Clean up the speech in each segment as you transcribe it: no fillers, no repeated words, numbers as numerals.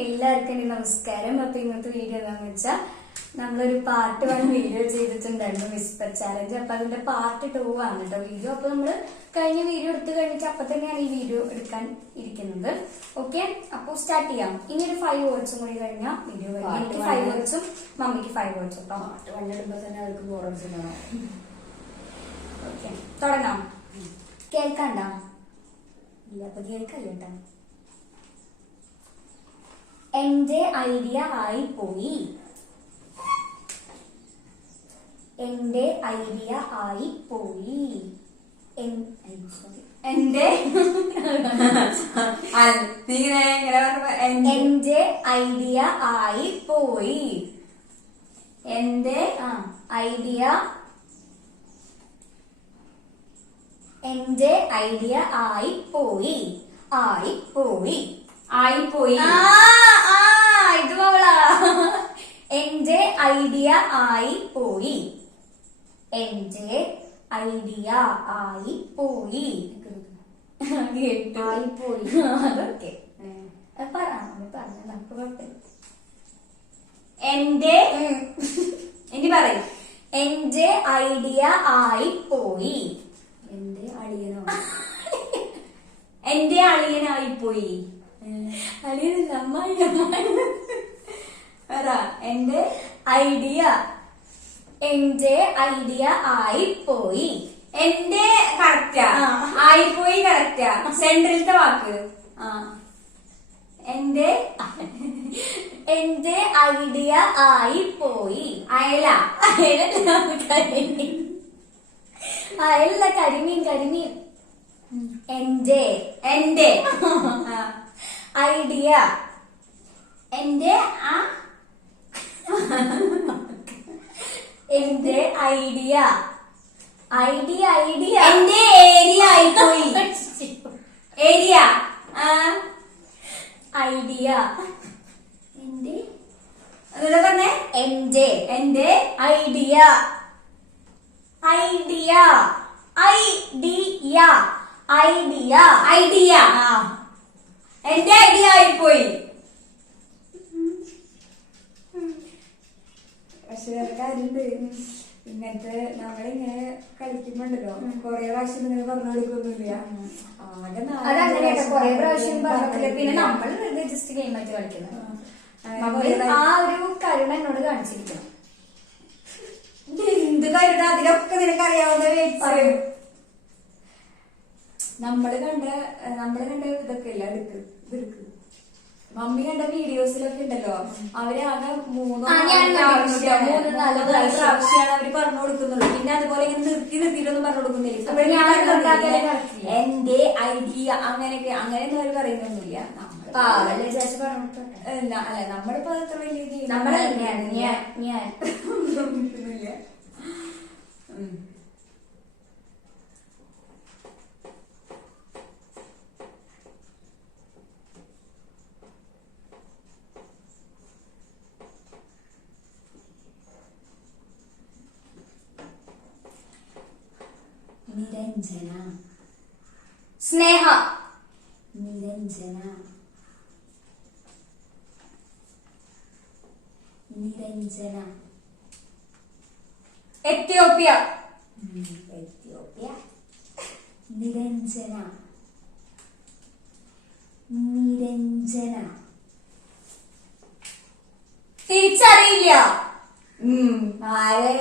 എല്ലാവർക്കും നമസ്കാരം. അപ്പൊ ഇന്നത്തെ വീഡിയോ എന്താണെന്ന് വെച്ചാൽ നമ്മളൊരു പാർട്ട് 1 വീഡിയോ ചെയ്തിട്ടുണ്ടായിരുന്നു വിസ്പർ ചാലഞ്ച്. അപ്പൊ അതിന്റെ പാർട്ട് 2 ആണ് കേട്ടോ വീഡിയോ. അപ്പൊ നമ്മള് കഴിഞ്ഞ വീഡിയോ എടുത്ത് കഴിഞ്ഞിട്ട് അപ്പൊ തന്നെയാണ് ഈ വീഡിയോ എടുക്കാൻ ഇരിക്കുന്നത്. ഓക്കെ, അപ്പൊ സ്റ്റാർട്ട് ചെയ്യാം. ഇനി ഒരു 5 വേർഡ്സും കൂടി കഴിഞ്ഞാൽ വീഡിയോ കഴിഞ്ഞാൽ എനിക്ക് 5 വേർഡ്സും മമ്മിക്ക് 5 വേർഡ്സും കേട്ടോ. പാർട്ട് 1 ഇടുമ്പോ തന്നെ അവർക്ക് ബോറൻസ് ഉണ്ടാവും. ഓക്കെ, തുടങ്ങാം. കേൾക്കണ്ട? ഇല്ല, അപ്പൊ കേൾക്കല്ലേട്ടാ. എന്റെ ഐഡിയ ആയി പോയി. എന്റെ ഐഡിയ ആയി പോയി. എന്റെ എന്റെ ഐഡിയ ആയി പോയി. എന്റെ ഐഡിയ എന്റെ ഐഡിയ ആയി പോയി. ആയി പോയി. ആയി പോയി. ഇത് അവളാ. എന്റെ ഐഡിയ ആയി പോയി. എന്റെ ഐഡിയ ആയി പോയി. ആയി പോയി. അതൊക്കെ പറഞ്ഞ നമുക്ക് കുഴപ്പമില്ല. എന്റെ ഇനി പറയും. എന്റെ ഐഡിയ ആയി പോയി. എന്റെ അളിയനോ? എന്റെ അളിയനായി പോയി. അളിയനല്ല, അമ്മായി. എന്റെ ഐഡിയ. എന്റെ ഐഡിയ ആയി പോയി. എന്റെ കറക്റ്റാ. ആയിപ്പോയി കറക്റ്റാ. സെൻട്രലത്തെ വാക്ക്. എന്റെ എന്റെ ഐഡിയ ആയി പോയി. അയല. അയലല്ല, കരിമീൻ. കരിമീൻ. എന്റെ എന്റെ ഐഡിയ. എന്റെ എന്റെ ഐഡിയ. Idea idea. എന്റെ ഏരിയ ആയിപ്പോയി. ഏരിയ. ഐഡിയ. എന്റെ എന്താ പറഞ്ഞേ? എന്റെ എന്റെ idea. Idea. Idea. Idea. Idea. എന്റെ ഐഡിയ ആയിപ്പോയി. പക്ഷെ വേറെ കാര്യണ്ട്. ഇങ്ങനത്തെ നമ്മളിങ്ങനെ കളിക്കുമ്പോണ്ടല്ലോ കൊറേ പ്രാവശ്യം ഇങ്ങനെ പറഞ്ഞു കൊടുക്കൊന്നുമില്ല. അതങ്ങനെയാ, കൊറേ പ്രാവശ്യം പറഞ്ഞില്ല. പിന്നെ നമ്മൾ വെറുതെ ജസ്റ്റ് ഗെയിം ആയിട്ട് കളിക്കുന്നത്. ആ ഒരു കരുണ എന്നോട് കാണിച്ചിരിക്കണം. എന്ത് കരുണ? അതിലൊക്കെ നിനക്ക് അറിയാവുന്ന നമ്മള് കണ്ട ഇതൊക്കെ ഇല്ല. ഇതെടുക്ക്. മമ്മി കണ്ട വീഡിയോസിലൊക്കെ ഉണ്ടല്ലോ, അവര് ആകെ 3-4 പ്രാവശ്യമാണ് അവര് പറഞ്ഞു കൊടുക്കുന്നുള്ളൂ. പിന്നെ അതുപോലെ ഇങ്ങനെ നിർത്തിയിട്ടൊന്നും പറഞ്ഞു കൊടുക്കുന്നില്ല. എന്റെ ഐഡിയ അങ്ങനെയൊക്കെ അങ്ങനെയൊന്നും അവര് പറയുന്നൊന്നുമില്ല. അല്ല, നമ്മളിപ്പോ അത്ര വലിയ ഞാൻ നിരഞ്ജന. സ്നേഹ. നിരഞ്ജന. നിരഞ്ജന. എത്യോപ്യ. എത്യോപ്യ. നിരഞ്ജന. നിരഞ്ജന. തിരിച്ചറിയില്ല. ആരെ?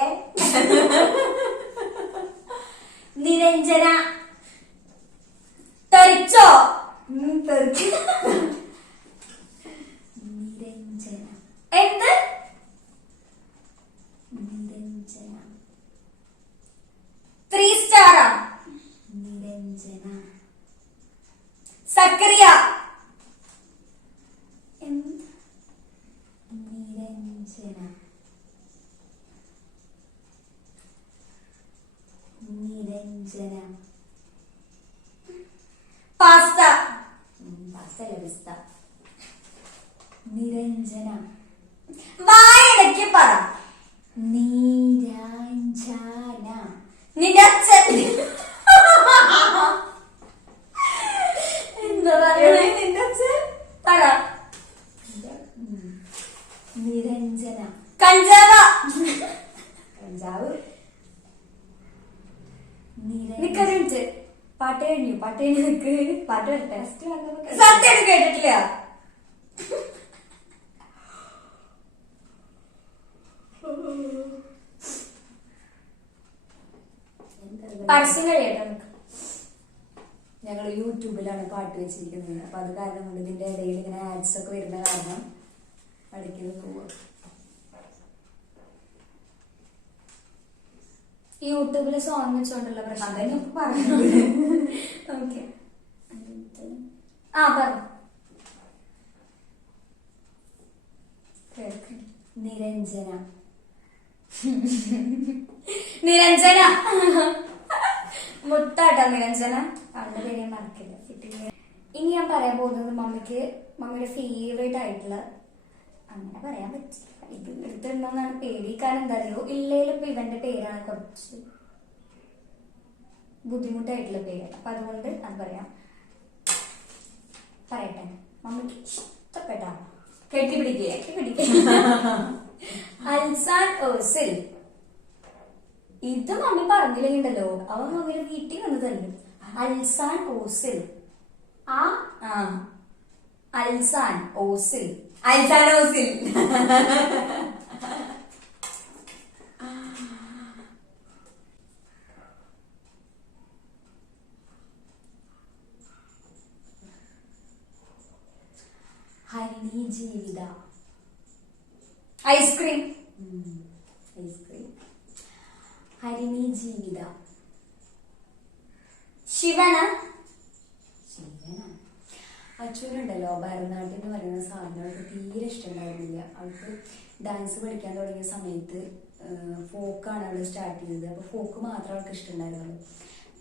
നിരഞ്ജന. തെറിച്ചോ? നിരഞ്ജന. എന്ത്? Niranjana. 3 star. Niranjana. Zacharia. Niranjana. Niranjana. Pasta. Pasta. Niranjana. വായടയ്ക്ക് പറ. നീരാഞ്ജന. നിന്റെ അച്ഛൻ. എന്താ പറയുക? നിന്റെ അച്ഛൻ പറ. നിരഞ്ജന. കഞ്ചാവ. കഞ്ചാവ്. നിക്കൊരു മിനിറ്റ്. പാട്ട് കഴിഞ്ഞു നിക്ക്. പാട്ട് വരട്ടെ. സത്യം സത്യം കേട്ടിട്ടില്ല. പരസ്യം കഴിയട്ടെ നിക്ക്. ഞങ്ങൾ യൂട്യൂബിലാണ് പാട്ട് വെച്ചിരിക്കുന്നത്. അപ്പൊ അത് കാരണം കൊണ്ട് ഇതിന്റെ ഇടയിൽ ഇങ്ങനെ ആഡ്സ് ഒക്കെ വരുന്ന കാരണം അടിക്കുന്നത് പോവുക. യൂട്യൂബില് സോങ് വെച്ചോണ്ടുള്ള പ്രശ്നം അതന്നെ പറഞ്ഞത്. ഓക്കെ. ആ പറഞ്ഞു. നിരഞ്ജന. നിരഞ്ജന. മുത്താട്ടോ നിരഞ്ജന. അവളുടെ പേര് ഞാൻ മറക്കില്ല. ഇനി ഞാൻ പറയാൻ പോകുന്നത് മമ്മിയുടെ ഫേവറേറ്റ് ആയിട്ടുള്ള, അങ്ങനെ പറയാൻ പറ്റില്ല, ഇത് എടുത്തിടണമെന്നാണ് പേടി. കാരണം എന്താ അറിയോ, ഇല്ലേലും ഇപ്പൊ ഇവന്റെ പേരാണ് കുറച്ച് ബുദ്ധിമുട്ടായിട്ടുള്ള പേര്. അപ്പൊ അതുകൊണ്ട് അത് പറയട്ടെ. മമ്മിക്ക് ഇഷ്ടപ്പെട്ട കെട്ടിപ്പിടിക്കുക. അൽസാൻ ഓസിൽ. ഇത് മമ്മി പറഞ്ഞില്ലെങ്കിണ്ടല്ലോ അവൻ മമ്മിയുടെ വീട്ടിൽ വന്ന് തല്ലും. അൽസാൻ ഓസിൽ. അൽസാൻ ഓസിൽ. അൽസാനോസിൽ. ഹരിണി ജീവിത. ഐസ്ക്രീം. ഐസ്ക്രീം. ഹരിണി ജീവിത. ശിവന. അച്ഛനുണ്ടല്ലോ ഭരതനാട്യം എന്ന് പറയുന്ന സാധനം അവൾക്ക് തീരെ ഇഷ്ടമുണ്ടായിരുന്നില്ല. അവൾക്ക് ഡാൻസ് പഠിക്കാൻ തുടങ്ങിയ സമയത്ത് ഫോക്കാണ് അവൾ സ്റ്റാർട്ട് ചെയ്തത്. അപ്പോൾ ഫോക്ക് മാത്രം അവൾക്ക് ഇഷ്ടമുണ്ടായിരുന്നുള്ളൂ.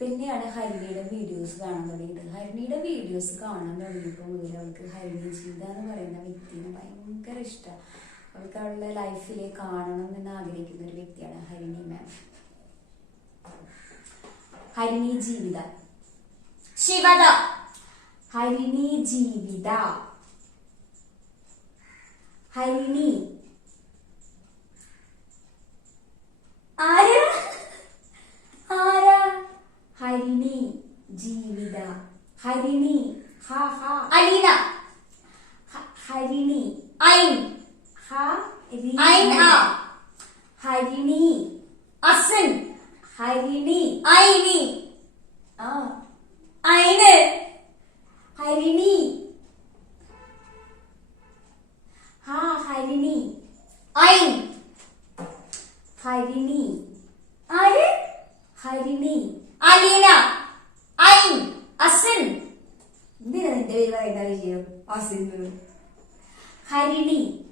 പിന്നെയാണ് ഹരിണിയുടെ വീഡിയോസ് കാണാൻ തുടങ്ങിയത്. ഹരിണിയുടെ വീഡിയോസ് കാണാൻ തുടങ്ങിയപ്പോൾ മുതൽ അവൾക്ക് ഹരിണി ജീവിത എന്ന് പറയുന്ന വ്യക്തിനെ ഭയങ്കര ഇഷ്ടമാണ്. അവൾക്ക് അവളുടെ ലൈഫിൽ കാണണം എന്ന് ആഗ്രഹിക്കുന്ന ഒരു വ്യക്തിയാണ് ഹരിണി മാം. ഹരിണി ജീവിത. ശിവദ. ഹരിണി ജീവിത. ഹരിണി. ആരാ? ഹരിണി ജീവിത. ഹരിണി. അലീന. ഹരിണി. ഐൻ. ഐൻ ആ. ഹരിണി. അസിൻ. ഹരിണി. ഐനി. ആ. ഐന്. ഹരിണി. ഹരിണി. ഐൻ. ഹരിണി. ആര്? ഹരിണി. അലീന. ഐൻ. അസിൻ. എന്തിനാ നിന്റെ പേര് പറയുന്ന വിജയം? അസിന്. ഹരിണി.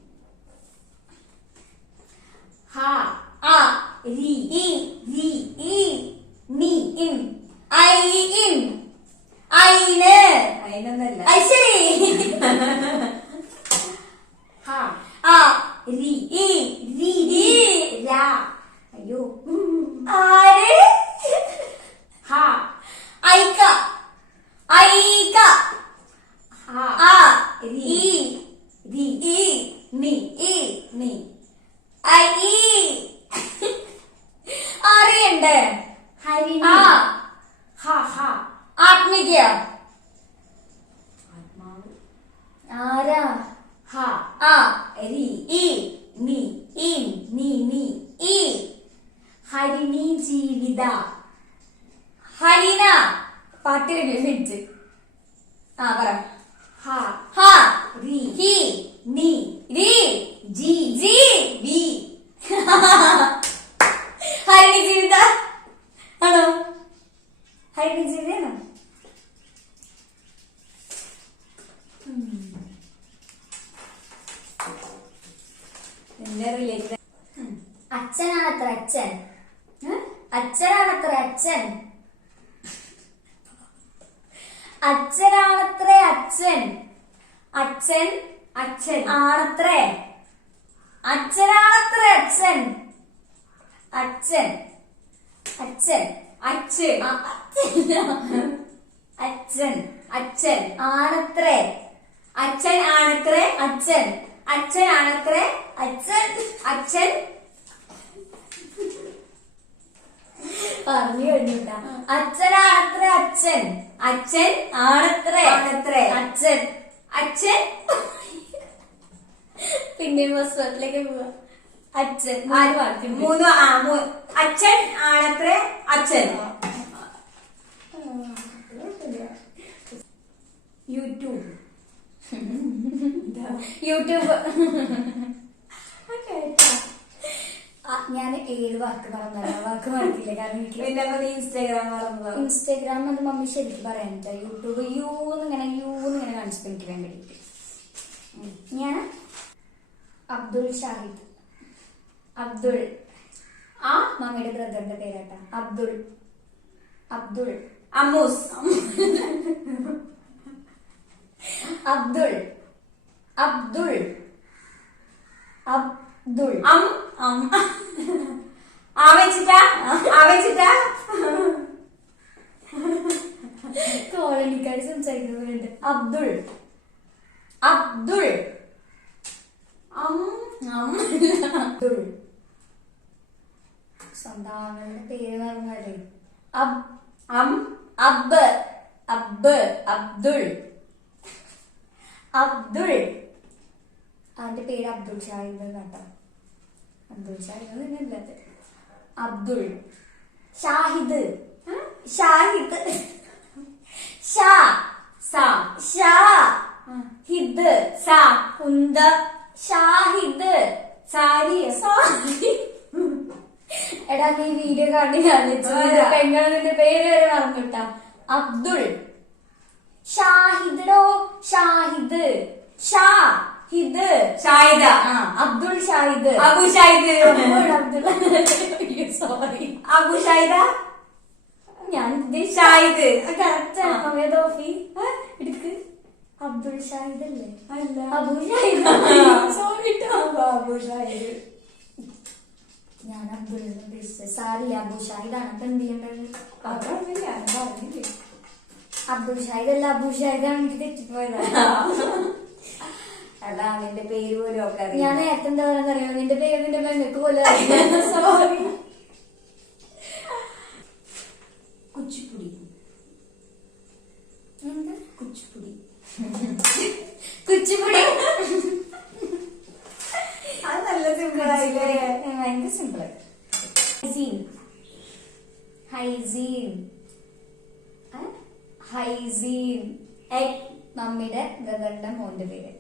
ആ. രി. ഈ. നീ. ഇൻ. ഐൻ. ഐന്. അതിനൊന്നല്ല. ഐശ്വരി. ആ. രി. ഈ. രാ. അയ്യോ. ആര്? ഐക. ഐക. ആ. രി. ഈ. നീ. നീ. ഐ. അറിയണ്ടേ? ഹരിണി. ആത്മിക. ആത്മാവ്. ആരാ? ആ. രി. ഈ. നീ. നീ. ഈ. ഹരിണി ജീവിത. ഹരിന. പാട്ട് കഴിഞ്ഞിട്ട് ആ പറ. രി. ഹി. നീ. രി. ജി. ബി. ഹരിണി ജീവിത ആണോ? ഹരിണി ജീവിതയാണോ? എന്റെ റിലേറ്റഡ്. അച്ഛനാണത്ര അച്ഛൻ. അച്ഛനാണത്ര അച്ഛൻ. അച്ഛനാണത്രേ അച്ഛൻ. അച്ഛൻ ആണത്രേ. അച്ഛനാണത്രേ അച്ഛൻ. അച്ഛൻ ആണത്രേ. അച്ഛൻ ആണത്രേ. അച്ഛൻ അച്ഛനാണത്രേ അച്ഛൻ അച്ഛൻ പറഞ്ഞു കഴിഞ്ഞിട്ടാ. അച്ഛനാണത്രേ അച്ഛൻ. അച്ഛൻ ആണത്രേ ആണത്രേ അച്ഛൻ. അച്ഛൻ പിന്നെ ഹോസ്പിറ്റലിലേക്ക് പോവാ. അച്ഛൻ അച്ഛൻ ആണത്രേ അച്ഛൻ. YouTube YouTube. ഞാൻ 7 വാക്ക് പറഞ്ഞല്ലോ, വാക്ക് പറഞ്ഞില്ല. കാരണം എനിക്ക് പിന്നെ ഇൻസ്റ്റാഗ്രാം മറന്നു. ഇൻസ്റ്റാഗ്രാം അത് മമ്മി ശരിക്കും പറയാനില്ല. യൂട്യൂബ് യൂന്നിങ്ങനെ കാണിച്ചപ്പോ എനിക്ക് വേണ്ടി ഞാൻ അബ്ദുൾ ഷാഹിദ്. അബ്ദുൾ ആ മമ്മിയുടെ ബ്രദറിന്റെ പേരാട്ടാ. അബ്ദുൾ അബ്ദുൾ അമ്മൂസ് അബ്ദുൾ അബ്ദുൾ അബ്ദുൾ ആവച്ചിട്ടാ കോളനിക്കാർ സംസാരിക്കുന്നവരുണ്ട്. അബ്ദുൾ അബ്ദുൾ അബ്ദുൾ. സ്വന്തം ആങ്ങളുടെ പേര് പറഞ്ഞാലേ അബ്ബ് അബ്ബ് അബ്ദുൾ അബ്ദുൾ. അവന്റെ പേര് അബ്ദുൾ ഷാഹിദ് കേട്ടോ. അബ്ദുൾ ഷാഹിദ് തന്നെയല്ലത്. അബ്ദുൾ ഷാഹിദ് ഷാഹിദ് ഷാ സാ ഷാ ഹിദ് സാ കുന്ത ഷാഹിദ് സാരി സാരി. എടാ നീ വീഡിയോ കാണി പെങ്ങളുടെ പേര് വരെ മറന്നിട്ടാ. അബ്ദുൾ ഷാഹിദോ ഷാഹിദ് ഷാഹിദ് ഷാഹിദ അബ്ദുൾ ഷാഹിദ് അബു ഷാഹിദ് അബ്ദുൾ. സോറി അബു ഷാഹിദ ഞാൻ ഷാഹിദ് എടുക്ക്. അബ്ദുൾ ഷാഹിദ് അല്ലേ? അല്ല അബു ഷാഹിദ്. സോറി അബു ഷാഹിദ്. ഞാൻ അബ്ദുൾ ഉദ്ദേശിച്ചത്. സാരില്ല, അബു ഷാഹിദാണ്. അപ്പൊ എന്ത് ചെയ്യേണ്ടത്? അബ്ദുൾ ഷാഹിദ് അല്ല, അബു ഷാഹിദാണ്. എനിക്ക് തെറ്റിപ്പോയതാണ്. അല്ല നിന്റെ പേര് പോലും ഒക്കെ ഞാൻ നേരത്തെ എന്താ പറയാൻ അറിയാം. നിന്റെ പേര് നിന്റെ പെങ്ങൾക്ക് പോലും അറിയാം. സോറി. കുച്ചിപ്പുടി. എന്താ കുച്ചിപ്പുടി? കുച്ചിപ്പുടി. അത് നല്ല സിമ്പിൾ ആയില്ലേ? ഭയങ്കര സിമ്പിൾ. ഹൈസീൻ ഹൈസീൻ ഹൈസീൻ. മമ്മിയുടെ ബ്രദറിന്റെ മോന്റെ പേര്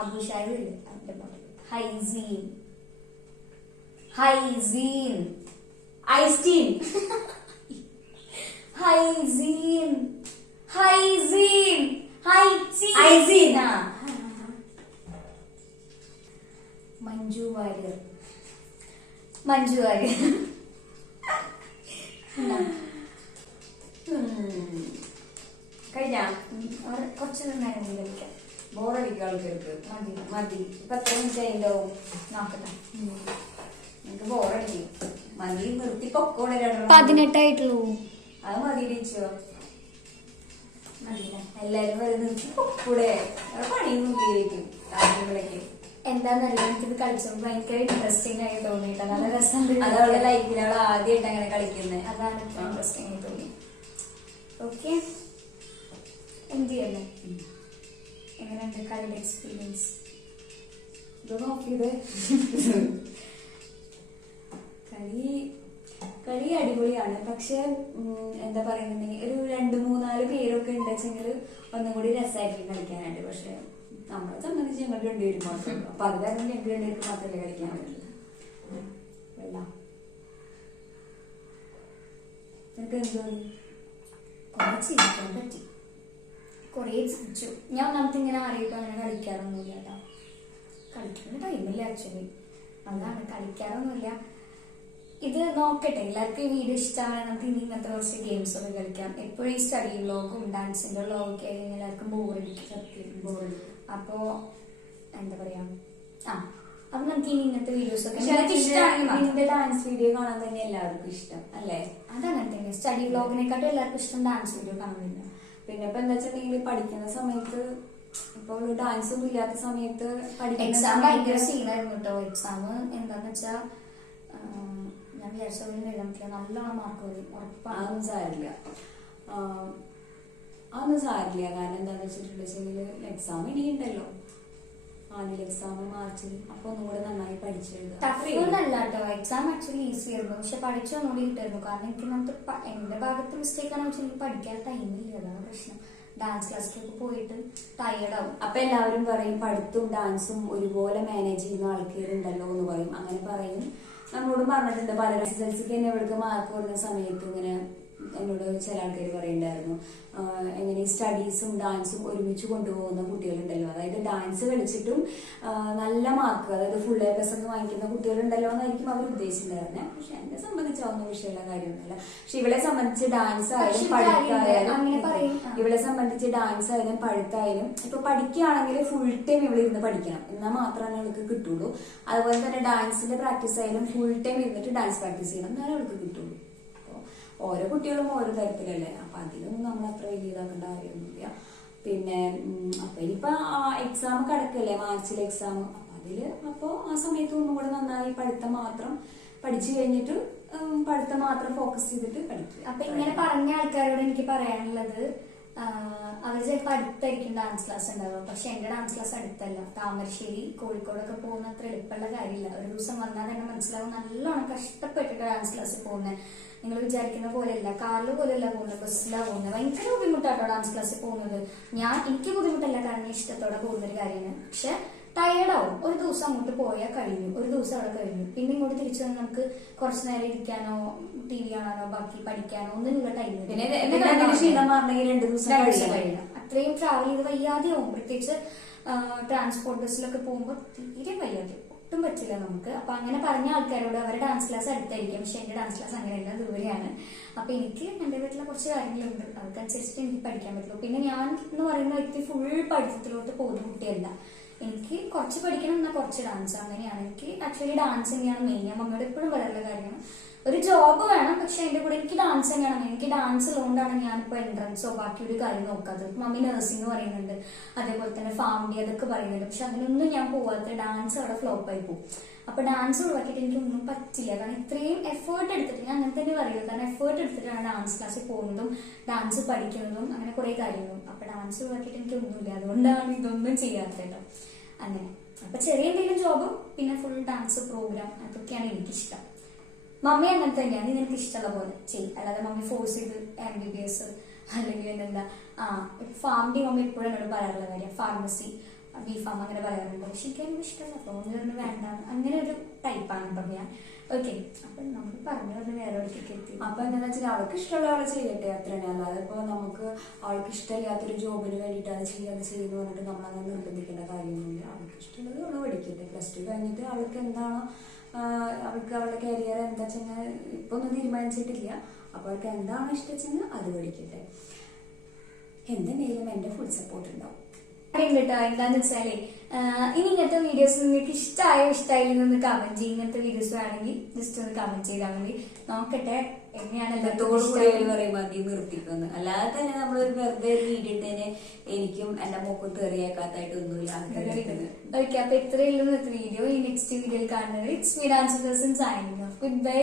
അബുഷാഹിദ് ഇല്ലേ? അവന്റെ മോന്റെ ഹൈസീൻ. ഹൈസീൻ ഐസ്റ്റീൻ. ഹൈസീൻ ഹൈസീൻ ഐസീൻ. മഞ്ജു വാര്യർ. മഞ്ജു വാര്യർ. കഴിഞ്ഞ കുറച്ച് നേരം കളിക്കാം. ബോറടിക്കും ആൾക്കാർക്ക്. മതി മതി. ഇപ്പൊ എത്ര മിനിറ്റ് ആയിണ്ടാവും? നോക്കട്ടെ. നിങ്ങക്ക് ബോറടിക്കും. മതി നിർത്തി പൊക്കോടെ. 18 അത് മതി ടീച്ചോ. മതിയില്ല. എല്ലാരും വരെ നിർത്തി പൊക്കൂടെ. പണിയൊന്നും ഉപയോഗിക്കും കാര്യങ്ങളൊക്കെ. എന്താന്നറിയാം, എനിക്കിത് കളിച്ചപ്പോൾ ഭയങ്കര ഇൻട്രസ്റ്റിംഗ് ആയി തോന്നിയിട്ടാ. നല്ല രസം. അത് അവളുടെ ലൈഫിൽ അവൾ ആദ്യമായിട്ട് അങ്ങനെ കളിക്കുന്നത്. അതാണ് ഇൻട്രസ്റ്റിംഗ് ആയി തോന്നി. ഓക്കെ, എന്ത് ചെയ്യല്ലേ? എങ്ങനെയുണ്ട് കളിയുടെ എക്സ്പീരിയൻസ്? ഇത് നോക്കിയത് കളി അടിപൊളിയാണ്. പക്ഷെ എന്താ പറയുന്നുണ്ടെങ്കിൽ ഒരു 2-3-4 പേരൊക്കെ ഉണ്ടെച്ചെങ്കിൽ ഒന്നും കൂടി രസമായിരിക്കും കളിക്കാനായിട്ട്. പക്ഷെ നമ്മളെ സംബന്ധിച്ച് ഞങ്ങൾ 2 പേരും മാത്രമേ. അപ്പൊ അത് കാരണം ഞങ്ങൾക്ക് 2 പേർക്ക് മാത്രമല്ലേ കളിക്കാൻ പറ്റില്ല. വെള്ളം നിനക്ക് എന്തോ കുറെ ചിരിക്കാൻ പറ്റി, കുറെ ചിരിച്ചു. ഞാൻ ഒന്നാമത്തെ ഇങ്ങനെ ആരെയും അങ്ങനെ കളിക്കാറൊന്നുമില്ല കേട്ടോ. കളിക്കുന്ന ടൈമില്ല ആക്ച്വലി. അതാണ്, കളിക്കാറൊന്നുമില്ല. ഇത് നോക്കട്ടെ, എല്ലാവർക്കും ഈ വീഡിയോ ഇഷ്ടമാണ്. നമുക്ക് ഇനി ഇങ്ങനത്തെ കുറച്ച് ഗെയിംസ് ഒക്കെ കളിക്കാം. എപ്പോഴും ഈ സ്റ്റഡി വ്ലോഗും ഡാൻസിന്റെ വ്ലോഗും ഒക്കെ ആയി എല്ലാവർക്കും ബോറടിക്കും. അപ്പോ എന്താ പറയാ, അപ്പൊ നമുക്ക് ഇനി ഇങ്ങനത്തെ വീഡിയോസ് ഒക്കെ നിന്റെ ഡാൻസ് വീഡിയോ കാണാൻ തന്നെ എല്ലാവർക്കും ഇഷ്ടം അല്ലേ? അതങ്ങനെ തന്നെ. സ്റ്റഡി വ്ലോഗിനെക്കാട്ടും എല്ലാവർക്കും ഇഷ്ടം ഡാൻസ് വീഡിയോ കാണുന്നില്ല. പിന്നെ ഇപ്പൊ എന്താ വെച്ചിട്ടുണ്ടെങ്കിൽ പഠിക്കുന്ന സമയത്ത് ഇപ്പോൾ ഡാൻസ് ഒന്നും ഇല്ലാത്ത സമയത്ത് എക്സാം ഭയങ്കര സീനായിരുന്നു കേട്ടോ. എക്സാം എന്താന്ന് വെച്ചാ ഞാൻ വിചാരിച്ചവരും എഴുതാൻ പറ്റില്ല, നല്ലോണം മാർക്ക് വരും ഉറപ്പാണ്. അതൊന്നും സാരില്ല, അതൊന്നും സാരില്ല. കാരണം എന്താന്ന് വെച്ചിട്ടുണ്ടെങ്കിൽ എക്സാം ഇനിയുണ്ടല്ലോ, ആനുവൽ എക്സാം മാർച്ചിൽ. അപ്പൊ ഒന്നുകൂടെ നന്നായി പഠിച്ചെഴുതുക. ടഫ് ഒന്നല്ല കേട്ടോ, എക്സാം ആക്ച്വലി ഈസി ആയിരുന്നു. പക്ഷെ പഠിച്ചൊന്നുകൂടി കിട്ടായിരുന്നു. കാരണം എനിക്ക് എന്റെ ഭാഗത്ത് മിസ്റ്റേക്ക് ആണെന്ന് വെച്ചാൽ എനിക്ക് പഠിക്കാൻ ടൈമില്ല, അതാണ് പ്രശ്നം. ഡാൻസ് ക്ലാസ്സിലൊക്കെ പോയിട്ട് ടയേർഡ് ആവും. അപ്പൊ എല്ലാവരും പറയും പഠിത്തവും ഡാൻസും ഒരുപോലെ മാനേജ് ചെയ്യുന്ന ആൾക്കാരുണ്ടല്ലോ എന്ന് പറയും. അങ്ങനെ പറയും, നമ്മളോട് പറഞ്ഞിട്ടുണ്ട് പല റിസൾട്ട്സിക്ക് തന്നെ ഇവിടേക്ക് മാർക്ക് വരുന്ന സമയത്ത് ഇങ്ങനെ എന്നോട് ചില ആൾക്കാർ പറയുണ്ടായിരുന്നു, എങ്ങനെ സ്റ്റഡീസും ഡാൻസും ഒരുമിച്ച് കൊണ്ടുപോകുന്ന കുട്ടികളുണ്ടല്ലോ, അതായത് ഡാൻസ് കളിച്ചിട്ടും നല്ല മാർക്ക്, അതായത് ഫുൾ A+ ഒക്കെ വാങ്ങിക്കുന്ന കുട്ടികളുണ്ടല്ലോ എന്നായിരിക്കും അവർ ഉദ്ദേശിച്ചിട്ടുണ്ടായിരുന്നത്. പക്ഷെ എന്നെ സംബന്ധിച്ച് അതൊന്നും വിഷയമുള്ള കാര്യമൊന്നുമില്ല. പക്ഷെ ഇവളെ സംബന്ധിച്ച് ഡാൻസ് ആയാലും പഴുത്തായാലും ഇപ്പൊ പഠിക്കുകയാണെങ്കിൽ ഫുൾ ടൈം ഇവിടെ ഇരുന്ന് പഠിക്കണം, എന്നാൽ മാത്രമേ അവൾക്ക് കിട്ടുള്ളൂ. അതുപോലെ തന്നെ ഡാൻസിന്റെ പ്രാക്ടീസ് ആയാലും ഫുൾ ടൈം ഇരുന്നിട്ട് ഡാൻസ് പ്രാക്ടീസ് ചെയ്യണം, എന്നാലും അവൾക്ക് കിട്ടുള്ളൂ. ഓരോ കുട്ടികളും ഓരോ തരത്തിലല്ലേ, അപ്പൊ അതിലൊന്നും നമ്മൾ അത്ര വലിയ ഇതാക്കേണ്ട കാര്യമൊന്നുമില്ല. പിന്നെ അപ്പൊ ഇനിയിപ്പൊ എക്സാം കിടക്കല്ലേ, മാർച്ചിലെ എക്സാം. അപ്പൊ ആ സമയത്ത് ഒന്നും കൂടെ നന്നായി പഠിത്തം മാത്രം പഠിച്ചു കഴിഞ്ഞിട്ട് പഠിത്തം മാത്രം ഫോക്കസ് ചെയ്തിട്ട് പഠിക്കുക. അപ്പൊ ഇങ്ങനെ പറഞ്ഞ ആൾക്കാരോട് എനിക്ക് പറയാനുള്ളത്, അവർ ചിലപ്പോൾ അടുത്തായിരിക്കും ഡാൻസ് ക്ലാസ് ഉണ്ടാവുക. പക്ഷെ എന്റെ ഡാൻസ് ക്ലാസ് അടുത്തല്ല, താമരശ്ശേരി കോഴിക്കോടൊക്കെ പോകുന്ന അത്ര എളുപ്പമുള്ള കാര്യമില്ല. ഒരു ദിവസം വന്നാൽ തന്നെ മനസ്സിലാവും, നല്ലോണം കഷ്ടപ്പെട്ടിട്ട് ഡാൻസ് ക്ലാസ്സിൽ പോകുന്നത്. നിങ്ങൾ വിചാരിക്കുന്ന പോലെയല്ല, കാറിൽ പോലെയല്ല പോകുന്നത്, ബസ്സിലാണ് പോകുന്നത്. ഭയങ്കര ബുദ്ധിമുട്ടാട്ടോ ഡാൻസ് ക്ലാസ്സിൽ പോകുന്നത്. എനിക്ക് ബുദ്ധിമുട്ടല്ല, കാരണം ഇഷ്ടത്തോടെ പോകുന്നൊരു കാര്യമാണ്. പക്ഷെ ടയേർഡാവും. ഒരു ദിവസം അങ്ങോട്ട് പോയാൽ കഴിഞ്ഞു, ഒരു ദിവസം അവിടെ കഴിഞ്ഞു. പിന്നെ ഇങ്ങോട്ട് തിരിച്ചു വന്ന് നമുക്ക് കുറച്ചു നേരം ഇരിക്കാനോ TV കാണാനോ ബാക്കി പഠിക്കാനോ ഒന്നിനുള്ള ടൈം കഴിയില്ല. അത്രയും ട്രാവൽ ചെയ്ത് വയ്യാതെയാവും. പ്രത്യേകിച്ച് ട്രാൻസ്പോർട്ട് ബസ്സിലൊക്കെ പോകുമ്പോൾ തീരെ വയ്യാതെ, ഒട്ടും പറ്റില്ല നമുക്ക്. അപ്പൊ അങ്ങനെ പറഞ്ഞ ആൾക്കാരോട് അവരുടെ ഡാൻസ് ക്ലാസ് അടുത്തായിരിക്കും, പക്ഷെ എന്റെ ഡാൻസ് ക്ലാസ് അങ്ങനെയല്ല, ദൂരെയാണ്. അപ്പൊ എനിക്ക് എന്റെ വീട്ടിലെ കുറച്ച് കാര്യങ്ങളുണ്ട്, അതൊക്കനുസരിച്ചിട്ട് എനിക്ക് പഠിക്കാൻ പറ്റുള്ളൂ. പിന്നെ ഞാൻ എന്ന് പറയുന്ന വ്യക്തി ഫുൾ പഠിത്തത്തിലോട്ട് പോകുന്ന കുട്ടിയല്ല. എനിക്ക് കുറച്ച് പഠിക്കണം, എന്നാൽ കുറച്ച് ഡാൻസ്, അങ്ങനെയാണ്. എനിക്ക് ആക്ച്വലി ഡാൻസ് തന്നെയാണ് മെയിൻ. ഞാൻ മമ്മിയോട് എപ്പോഴും പറയാനുള്ള കാര്യമാണ്, ഒരു ജോബ് വേണം, പക്ഷെ എന്റെ കൂടെ എനിക്ക് ഡാൻസ് തന്നെയാണ് മെയിൻ. എനിക്ക് ഡാൻസ് ഉള്ളതുകൊണ്ടാണ് ഞാനിപ്പോ എൻട്രൻസോ ബാക്കി ഒരു കാര്യം നോക്കാത്തത്. മമ്മി നഴ്സിംഗ് പറയുന്നുണ്ട്, അതേപോലെ തന്നെ ഫാമിലി അതൊക്കെ പറയുന്നുണ്ട്. പക്ഷെ അതിനൊന്നും ഞാൻ പോവാത്ത, ഡാൻസ് അവിടെ ഫ്ലോപ്പായി പോകും. അപ്പൊ ഡാൻസ് ഒഴിവാക്കിയിട്ട് എനിക്കൊന്നും പറ്റില്ല. കാരണം ഇത്രയും എഫേർട്ട് എടുത്തിട്ട്, ഞാൻ അങ്ങനെ തന്നെ പറയുള്ളൂ, കാരണം എഫേർട്ട് എടുത്തിട്ടാണ് ഡാൻസ് ക്ലാസ്സിൽ പോകുന്നതും ഡാൻസ് പഠിക്കുന്നതും അങ്ങനെ കുറെ കാര്യങ്ങളും. അപ്പൊ ഡാൻസ് ഒഴിവാക്കിയിട്ട് എനിക്കൊന്നുമില്ല, അതുകൊണ്ടാണ് ഇതൊന്നും ചെയ്യാത്തത്. അങ്ങനെ അപ്പൊ ചെറിയ എന്തെങ്കിലും ജോബും പിന്നെ ഫുൾ ഡാൻസ് പ്രോഗ്രാം, അതൊക്കെയാണ് എനിക്കിഷ്ടം. മമ്മി അങ്ങനെ തന്നെയാണ്, നീ നിനക്ക് ഇഷ്ടമുള്ള പോലെ ചെയ്യും. അല്ലാതെ മമ്മി ഫോഴ്സ് ചെയ്ത് MBBS അല്ലെങ്കിൽ എന്താ ഫാമിലി മമ്മി എപ്പോഴും എന്നോട് പറയാറുള്ള കാര്യം, ഫാർമസി B.Pharm അങ്ങനെ പറയാറുണ്ട്. പക്ഷെ എനിക്ക് അതിന് ഇഷ്ടമല്ല, തോന്നുന്നു വേണ്ട, അങ്ങനെ ഒരു ടൈപ്പാണ് ഇപ്പം ഞാൻ. ഓക്കെ, അപ്പൊ നമ്മൾ പറഞ്ഞു പറഞ്ഞ് വേറെ എവിടേക്കൊക്കെ എത്തി. അപ്പൊ എന്താണെന്ന് വെച്ചാൽ അവൾക്ക് ഇഷ്ടമുള്ള അവളെ ചെയ്യട്ടെ, അത്രയാണ്. അല്ലാതെ ഇപ്പൊ നമുക്ക് അവൾക്ക് ഇഷ്ടമില്ലാത്തൊരു ജോബിന് വേണ്ടിയിട്ട് അത് ചെയ്യുന്നു പറഞ്ഞിട്ട് നമ്മളങ്ങനെ നിർബന്ധിക്കേണ്ട കാര്യമൊന്നുമില്ല. അവൾക്ക് ഇഷ്ടമുള്ളത് അവള് പഠിക്കട്ടെ. +2 കഴിഞ്ഞിട്ട് അവൾക്ക് എന്താണോ, അവൾക്ക് അവളുടെ കരിയർ എന്താ വെച്ചാൽ ഇപ്പൊ ഒന്നും തീരുമാനിച്ചിട്ടില്ല. അപ്പൊ അവൾക്ക് എന്താണോ ഇഷ്ടം അത് പഠിക്കട്ടെ. എന്തെങ്കിലും എന്റെ ഫുൾ സപ്പോർട്ട് ഉണ്ടാവും. കേട്ടോ. എന്താന്ന് വെച്ചാലേ, ഇനി ഇങ്ങനത്തെ വീഡിയോസ് നിങ്ങൾക്ക് ഇഷ്ടമായില്ലെന്ന് കമന്റ് ചെയ്യും. ഇങ്ങനത്തെ വീഡിയോസ് വേണമെങ്കിൽ ജസ്റ്റ് ഒന്ന് കമന്റ് ചെയ്താൽ മതി. നോക്കട്ടെ എങ്ങനെയാണ് നിർത്തിക്കുന്നു. അല്ലാതെ തന്നെ നമ്മളൊരു വെറുതെ ഒരു വീഡിയോ ഇട്ടതിന് എനിക്കും എന്റെ മോക്കും തെറിയേക്കാത്തായിട്ടൊന്നുമില്ല. ഓക്കെ, അപ്പൊ ഇത്രയുള്ളൂ ഇന്നത്തെ വീഡിയോ. ഈ നെക്സ്റ്റ് വീഡിയോയിൽ കാണുന്നത് it's me dance person signing off. Good bye.